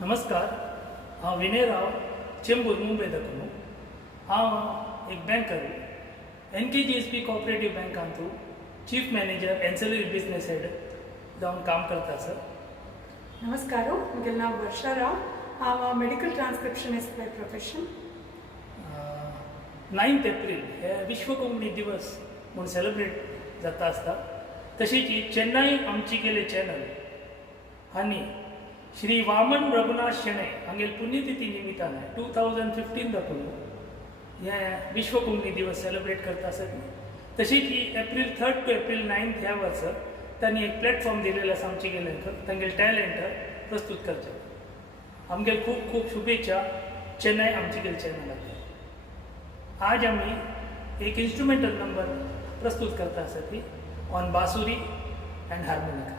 नमस्कार. हांव विनय राव चेंबूर मुंबय दाखवून. हांव एक बँकर NKGSP कोऑपरेटिव्ह बँकांतू chief manager ancillary business head जावन काम करता सर. नमस्कार. म्हजें नांव वर्षा राव. हांव मेडिकल ट्रान्स्क्रिप्शनिस्ट बाय प्रोफेशन. 9 एप्रील हे विश्व कोंकणी दिवस म्हूण सेलिब्रेट जाता आसता. तशीच ही चेन्नई आमची गेले चॅनल हांणी श्री वामन रघुनाथ शेणै हांगेली पुण्यतिथी निमित्तान 2015 दाखवून हे विश्व कोंकणी दिवस सेलिब्रेट करता आसत. तशीच ही एप्रील 3 to एप्रील 9 ह्या वर्सा तांणी एक प्लॅटफॉर्म दिलेलो आसा आमचे गेले तांगेले टॅलंट प्रस्तूत करचे. आमगे खूब खूब शुभेच्छा चेन्नई आमची गेले चॅनलाक. आज आमी एक इंस्ट्रुमेंटल नंबर प्रस्तूत करता आसत ती ऑन बासुरी अँड हार्मोनिका.